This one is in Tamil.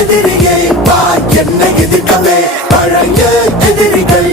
எதிரியை பா என்னை எதிர்க்கவே பழைய எதிரிகள்